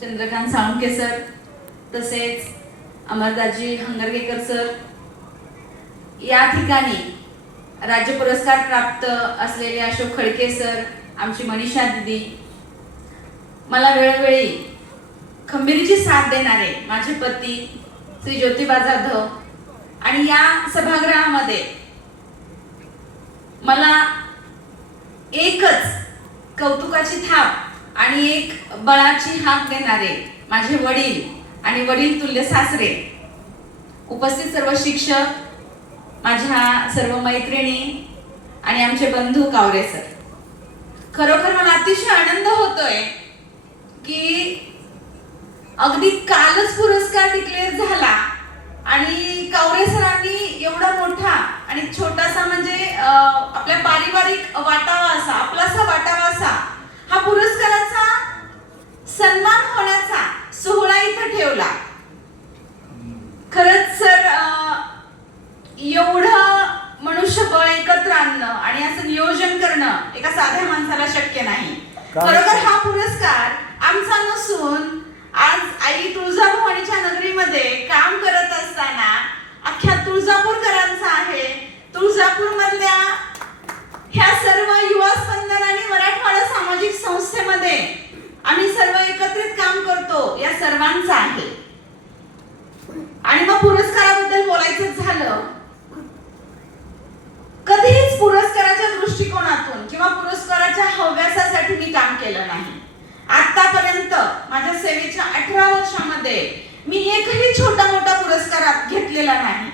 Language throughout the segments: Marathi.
चंद्रकांत साळुंके सर तसेच अमरदाजी हंगरगेकर सर. या ठिकाणी राज्य पुरस्कार प्राप्त असलेले अशोक खडके सर आमची मनीषा दिदी. मला वेळोवेळी खंबीरीची साथ देणारे माझे पती श्री ज्योतिबा जाधव आणि या सभागृहामध्ये मला एकच कौतुकाची थाप आणि एक बळाची हाक देणारे माझे वडील आणि वडील तुल्य सासरे उपस्थित सर्व शिक्षक माझ्या सर्व मैत्रिणी आणि आमचे बंधू कावरे सर. खरोखर मला अतिशय आनंद होतोय की अगदी कालच पुरस्कार डिक्लेअर झाला आणि कावरे सरांनी एवढा मोठा आणि छोटासा म्हणजे आपल्या पारिवारिक वाटावा असा आपलासा वाटावा असा हा पुरस्काराचा सन्मान होण्याचा सोहळा इथं ठेवला. खरंच सर एवढं मनुष्यबळ एकत्र आणणं आणि असं नियोजन करणं एका साध्या माणसाला शक्य नाही? खरोखर हा पुरस्कार आमचा नसून आज आई तुळजाभवानीच्या नगरीमध्ये काम करत असताना अख्ख्या तुळजापूरकरांचा आहे. तुळजापूर मधल्या ह्या सर्व युवा स्पंदन आणि मराठवाडा सामाजिक संस्थेमध्ये आम्ही सर्व एकत्रित काम करतो या सर्वांचा आहे. आणि मग पुरस्काराबद्दल बोलायचं झालं कधीच पुरस्काराच्या दृष्टिकोनातून किंवा पुरस्काराच्या हव्यासासाठी मी काम केलं नाही. आतापर्यंत माझ्या सेवेच्या अठरा वर्षामध्ये मी एकही छोटा मोठा पुरस्कारात घेतलेला नाही.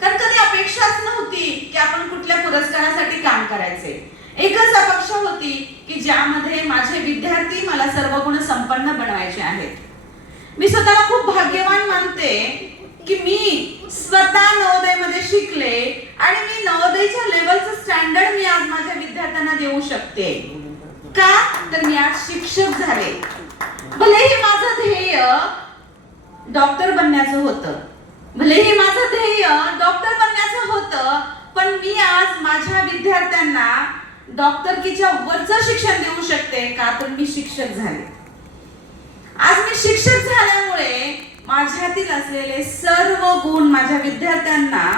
कारण कधी अपेक्षाच नव्हती की आपण कुठल्या पुरस्कारासाठी काम करायचे. एकच अपेक्षा होती की ज्यामध्ये माझे विद्यार्थी मला सर्व गुण संपन्न बनवायचे आहेत. मी स्वतःला खूप भाग्यवान मानते की मी स्वतः नवोदयमध्ये शिकले आणि मी नवोदयच्या लेवलचं स्टँडर्ड मी आज माझ्या विद्यार्थ्यांना देऊ शकते. का? तर मी आज शिक्षक झाले. भलेही माझं ध्येय डॉक्टर बनण्याचं होतं. भलेही माझं ध्येय डॉक्टर बनण्याचं होतं पण मी आज माझ्या विद्यार्थ्यांना डॉक्टरकीच्या वरचं शिक्षण देऊ शकते का? तर मी शिक्षक झाले. शिक्षक झाल्यामुळे माझ्यातील असलेले सर्व गुण माझ्या विद्यार्थ्यांना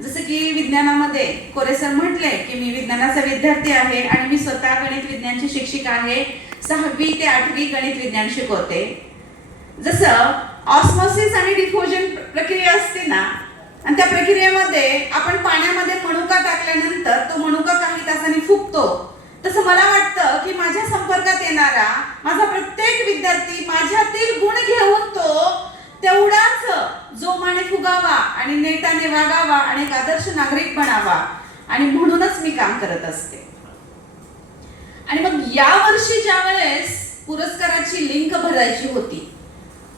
जसं की विज्ञानामध्ये कोरे सर म्हटले की मी विज्ञानाचा विद्यार्थी आहे आणि मी स्वतः गणित विज्ञानची शिक्षिका आहे सहावी ते आठवी गणित विज्ञान शिकवते. जसं ऑस्मोसिस आणि डिफ्युजन प्रक्रिया असते ना आणि त्या प्रक्रियेमध्ये आपण पाण्यामध्ये मनुका टाकल्यानंतर तो मनुका काही तासांनी फुगतो. तसं मला वाटतं की माझ्या संपर्कात येणारा माझा प्रत्येक विद्यार्थी माझ्यातील गुण घेऊन तो तेवढाच जोमाने फुगावा आणि नेटाने वागावा आणि एक आदर्श नागरिक बनावा. आणि म्हणूनच मी काम करत असते. आणि मग या वर्षी ज्या वेळेस पुरस्काराची लिंक भरायची होती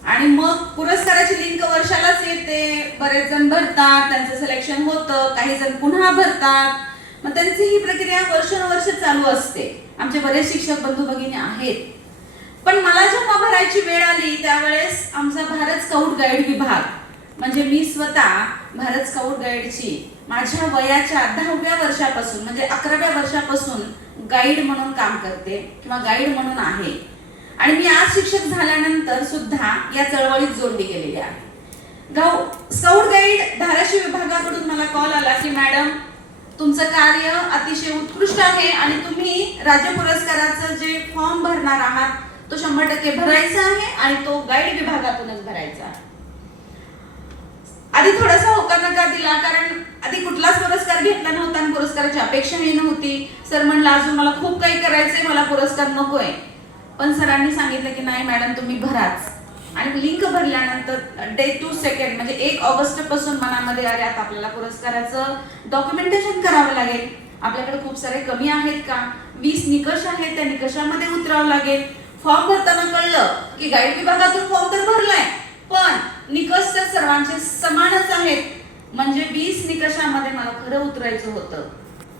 आणि मग पुरस्काराची लिंक वर्षालाच येते बरेच जण भरतात त्यांचं सिलेक्शन होतं काही जण पुन्हा भरतात. मग त्यांची ही प्रक्रिया वर्षानुवर्ष चालू असते. आमचे बरेच शिक्षक बंधू भगिनी आहेत. पण मला जेव्हा भरायची वेळ आली त्यावेळेस आमचा भारत स्काउट गाईड विभाग म्हणजे मी स्वतः भारत स्काउट गाईडची माझ्या वयाच्या दहाव्या वर्षापासून म्हणजे अकराव्या वर्षापासून गाईड म्हणून काम करते किंवा गाईड म्हणून आहे. आणि मी आज शिक्षक झाल्यानंतर सुद्धा या चळवळीत जोडली गेलेली आहे. गाव स्काउट गाईड धाराशिव विभागाकडून मला कॉल आला की मॅडम तुमचं कार्य अतिशय उत्कृष्ट आहे आणि तुम्ही राज्य पुरस्काराचं जे फॉर्म भरणार आहात तो शंभर टक्के भरायचा आहे आणि तो गाईड विभागातूनच भरायचा आहे. आधी थोडासा होकार नकार दिला कारण आधी कुठलाच पुरस्कार घेतला नव्हता आणि पुरस्काराची अपेक्षाही नव्हती. सर म्हणला अजून मला खूप काही करायचंय मला पुरस्कार नकोय. पण सरांनी सांगितलं की नाही मॅडम तुम्ही भराच. आणि लिंक भरल्यानंतर डे टू सेकंड म्हणजे एक ऑगस्टपासून मनामध्ये अरे आता आपल्याला पुरस्काराचं डॉक्युमेंटेशन करावं लागेल. आपल्याकडे खूप सारे कमी आहेत का? वीस निकष आहेत त्या निकषामध्ये उतरावं लागेल. फॉर्म भरताना कळलं की गाईड विभागातून फॉर्म तर भरलाय पण निकष तर सर्वांचे समानच आहेत. म्हणजे वीस निकषामध्ये मला खरं उतरायचं होतं.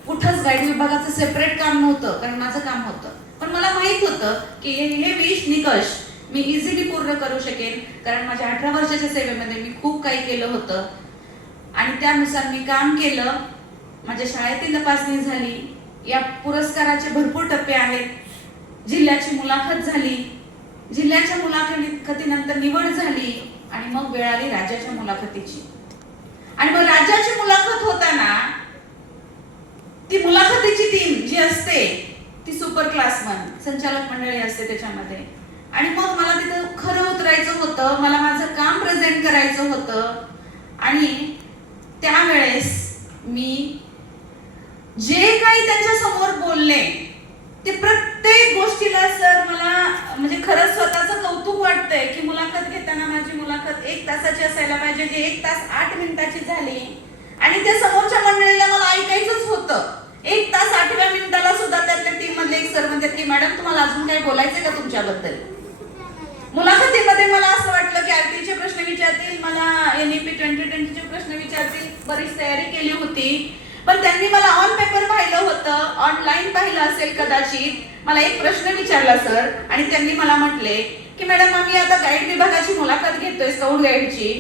कुठंच गाईड विभागाचं सेपरेट काम नव्हतं कारण माझं काम होतं. पण मला माहीत होतं की हे वीस निकष मी इझिली पूर्ण करू शकेन. कारण माझ्या अठरा वर्षाच्या सेवेमध्ये मी खूप काही केलं होतं. आणि त्यानुसार मी काम केलं. माझ्या शाळेतील तपासणी झाली. या पुरस्काराचे भरपूर टप्पे आहेत. जिल्ह्याची मुलाखत झाली. जिल्ह्याच्या मुलाखतीनंतर निवड झाली. आणि मग वेळ आली राज्याच्या मुलाखतीची. आणि मग राज्याची मुलाखत होताना ती मुलाखतीची टीम जी असते ती सुपर क्लास वन संचालक मंडळी असते त्याच्यामध्ये. आणि मग मला तिथं खरं उतरायचं होतं मला माझं काम प्रेझेंट करायचं होतं. आणि त्यावेळेस मी जे काही त्यांच्यासमोर बोलले ते प्रत्येक गोष्टीला सर मला म्हणजे खरंच स्वतःचं कौतुक वाटतंय की मुलाखत घेताना माझी मुलाखत एक तासाची असायला पाहिजे जी एक तास आठ मिनिटाची झाली. आणि त्या समोरच्या मंडळीला मला ऐकायचंच होतं. एक तास आठव्या मिनिटाला सुद्धा त्यातल्या टीम मधले एक सर म्हणतात की मॅडम तुम्हाला अजून काही बोलायचं का तुमच्याबद्दल? मुलाखतीमध्ये मला असं वाटलं की आरटीचे प्रश्न विचारतील मला एनईपी ट्वेंटी ट्वेंटीचे प्रश्न विचारतील बरीच तयारी केली होती. पण त्यांनी मला ऑन पेपर पाहिलं होतं ऑनलाईन पाहिलं असेल कदाचित. मला एक प्रश्न विचारला सर आणि त्यांनी मला म्हटले की मॅडम आम्ही आता गाईड विभागाची मुलाखत घेतोय स्काउट गाईडची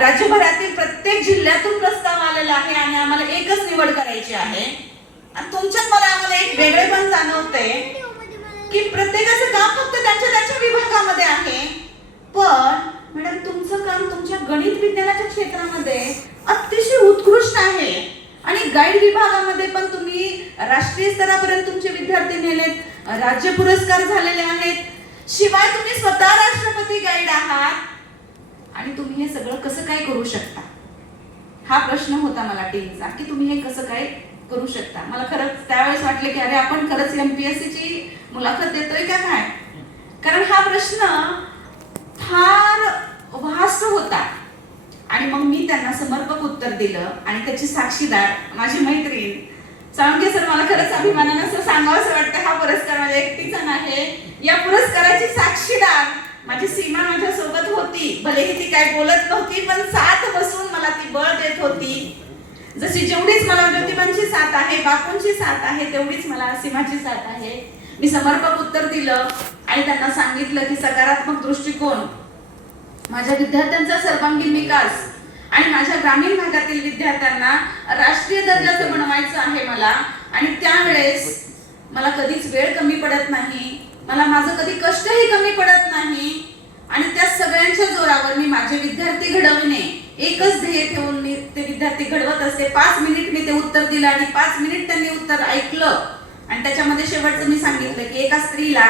राज्यभरातील प्रत्येक जिल्ह्यातून प्रस्ताव आलेला आहे आणि आम्हाला एकच निवड करायची आहे. आणि तुमच्यात मला आम्हाला एक वेगळेपण जाणवते. की प्रत्येकाचं काम फक्त त्यांच्या त्यांच्या विभागामध्ये आहे. पण मॅडम तुमचं काम तुमच्या गणित विज्ञानाच्या क्षेत्रामध्ये अतिशय उत्कृष्ट आहे. आणि गाईड विभागामध्ये पण तुम्ही राष्ट्रीय स्तरापर्यंत तुमचे विद्यार्थी नेलेत राज्य पुरस्कार झालेले आहेत. शिवाय तुम्ही स्वतः राष्ट्रपती गाईड आहात. आणि तुम्ही हे सगळं कसं काय करू शकता? हा प्रश्न होता मला टीमचा की तुम्ही हे कसं काय करू शकता. मला खरंच त्यावेळेस वाटले की अरे आपण खरंच एमपीएससी ची मुलाखत देतोय का काय? कारण हा प्रश्न फार वास्त होता. आणि मग मी त्यांना समर्पक उत्तर दिलं आणि त्याची साक्षीदार माझी मैत्रीण साळुंके सर मला खरंच अभिमानानं असं सांगावं असं वाटतं हा पुरस्कार माझ्या एकटीचा नाही. या पुरस्काराची साक्षीदार माझी सीमा माझ्या सोबत होती. भलेही ती काय बोलत नव्हती पण साथ बसून मला ती बळ देत होती. जशी जेवढीच मला ज्योतिबांची साथ आहे बापूंची साथ आहे तेवढीच मला सीमाची साथ आहे. मी समर्पक उत्तर दिलं आणि त्यांना सांगितलं की सकारात्मक दृष्टिकोन माझ्या विद्यार्थ्यांचा सर्वांगीण विकास आणि माझ्या ग्रामीण भागातील विद्यार्थ्यांना राष्ट्रीय दर्जाचं बनवायचं आहे मला. आणि त्यावेळेस मला कधीच वेळ कमी पडत नाही मला माझं कधी कष्टही कमी पडत नाही आणि त्या सगळ्यांच्या जोरावर मी माझे विद्यार्थी घडवणे. एकच ध्येय ठेवून मी ते विद्यार्थी घडवत असते. पाच मिनिट मी ते उत्तर दिलं आणि पाच मिनिट त्यांनी उत्तर ऐकलं. आणि त्याच्यामध्ये शेवटचं मी सांगितलं की एका स्त्रीला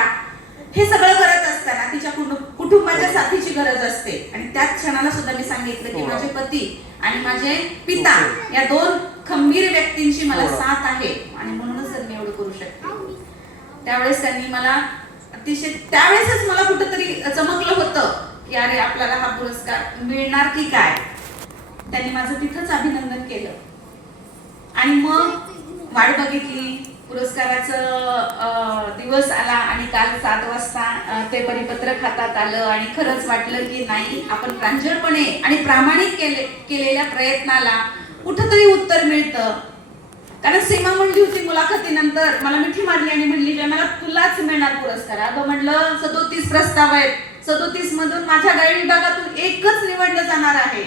हे सगळं करत असताना तिच्या कुटुंब- कुटुंबाच्या साथीची गरज असते. आणि त्याच क्षणाला सुद्धा मी सांगितलं की माझे पती आणि माझे पिता या दोन खंबीर व्यक्तींची मला साथ आहे. आणि म्हणूनच तर मी एवढं करू शकते. त्यावेळेस त्यांनी मला अतिशय त्यावेळेसच मला कुठंतरी चमकलं होतं की अरे आपल्याला हा पुरस्कार मिळणार की काय? त्यांनी माझं तिथंच अभिनंदन केलं. आणि मग वाट बघितली पुरस्काराचं दिवस आला आणि काल सात वाजता ते परिपत्रक हातात आलं आणि खरंच वाटलं की नाही आपण प्रांजळपणे आणि प्रामाणिक केले केलेल्या प्रयत्नाला कुठंतरी उत्तर मिळतं. कारण सीमा म्हणली होती मुलाखतीनंतर मला मिठी मारली आणि म्हणली की मला तुलाच मिळणार पुरस्कार. अगं म्हणलं सदोतीस प्रस्ताव आहेत. सदोतीस मधून माझ्या गायन विभागातून एकच निवडलं जाणार आहे.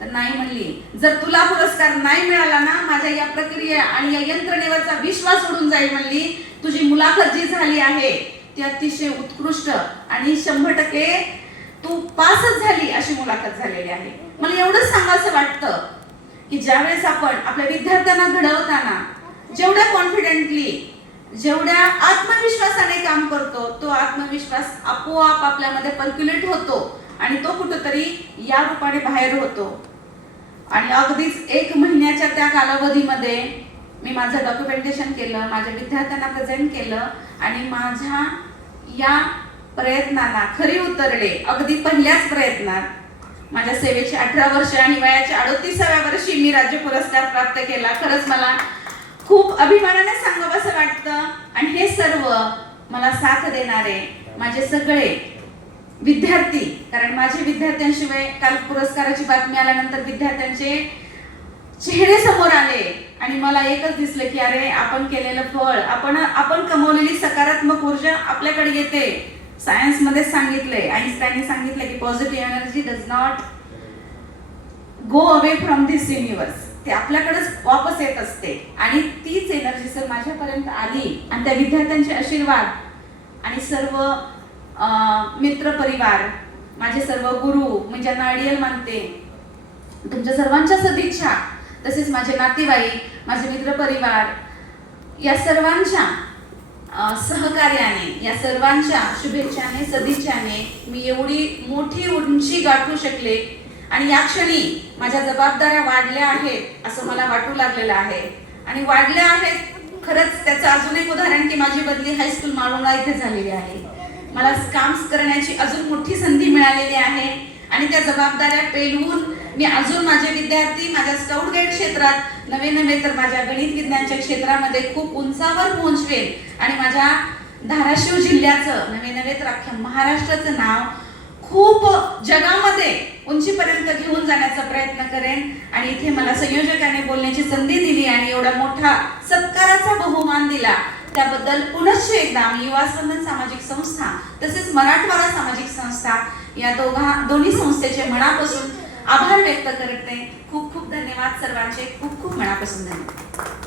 तर नाही म्हणली. जर तुला पुरस्कार नाही मिळाला ना माझ्या या प्रक्रिया आणि या यंत्रणेवरचा विश्वास उडून जाईल म्हणली तुझी मुलाखत जी झाली आहे ती अतिशय उत्कृष्ट आणि शंभर टक्के तू पासच झाली अशी मुलाखत झालेली आहे. मला एवढंच सांगायचं वाटतं की ज्यावेळेस आपण आपल्या विद्यार्थ्यांना घडवताना जेवढ्या कॉन्फिडेंटली जेवढ्या आत्मविश्वासाने काम करतो तो आत्मविश्वास आपोआप आपल्यामध्ये पर्क्युलेट होतो. आणि तो कुठंतरी या रूपाने बाहेर होतो. आणि अगदीच एक महिन्याच्या त्या कालावधीमध्ये मी माझं डॉक्युमेंटेशन केलं माझ्या विद्यार्थ्यांना प्रेझेंट केलं आणि माझ्या या प्रयत्नांना खरी उतरले. अगदी पहिल्याच प्रयत्नात माझ्या सेवेची अठरा वर्ष आणि वयाच्या अडतीसाव्या वर्षी मी राज्य पुरस्कार प्राप्त केला. खरंच मला खूप अभिमानाने सांगावं असं वाटतं. आणि हे सर्व मला साथ देणारे माझे सगळे विद्यार्थी कारण माझे विद्यार्थ्यांशिवाय काल पुरस्काराची बातमी आल्यानंतर विद्यार्थ्यांचे चेहरे समोर आले आणि मला एकच दिसलं की अरे आपण केलेलं फळ आपण आपण कमवलेली सकारात्मक ऊर्जा आपल्याकडे येते. सायन्समध्ये सांगितले सांगितलंय आईन्स्टाईनने सांगितलं की positive energy does not go away from this universe ते आपल्याकडेच वापस येत असते. आणि तीच एनर्जी सर माझ्यापर्यंत आली. आणि त्या विद्यार्थ्यांचे आशीर्वाद. आणि सर्व मित्रपरिवार माझे सर्व गुरु मी ज्यांना अडियल मानते तुमच्या सर्वांच्या सदिच्छा तसेच माझे नातेवाईक माझे मित्रपरिवार या सर्वांच्या सहकार्याने या सर्वांच्या शुभेच्छाने सदिच्छाने मी एवढी मोठी उंची गाठू शकले आणि या क्षणी माझ्या जबाबदाऱ्या वाढल्या आहेत असं मला वाटू लागलेलं आहे. आणि वाढल्या आहेत खरंच त्याचं अजून एक उदाहरण की माझी बदली हायस्कूल माळोळा इथे झालेली आहे. मला काम करण्याची अजून मोठी संधी मिळालेली आहे. आणि त्या जबाबदाऱ्या पेलवून मी अजून माझे विद्यार्थी माझ्या स्काउट गाईड क्षेत्रात नवे नवे तर माझ्या गणित विज्ञानच्या क्षेत्रामध्ये खूप उंचावर पोहोचवेल आणि माझ्या धाराशिव जिल्ह्याचं नवे नवे तर अख्ख्या महाराष्ट्राचं नाव खूप जगामध्ये उंचीपर्यंत घेऊन जाण्याचा प्रयत्न करेन. आणि इथे मला संयोजकाने बोलण्याची संधी दिली आणि एवढा मोठा सत्काराचा बहुमान दिला. त्याबद्दल पुनश्च एकदा मी युवा स्पंदन सामाजिक संस्था तसेच मराठवाडा सामाजिक संस्था या दोघा दोन्ही संस्थेचे मनापासून आभार व्यक्त करते. खूप खूप धन्यवाद सर्वांचे. खूप खूप मनापासून धन्यवाद.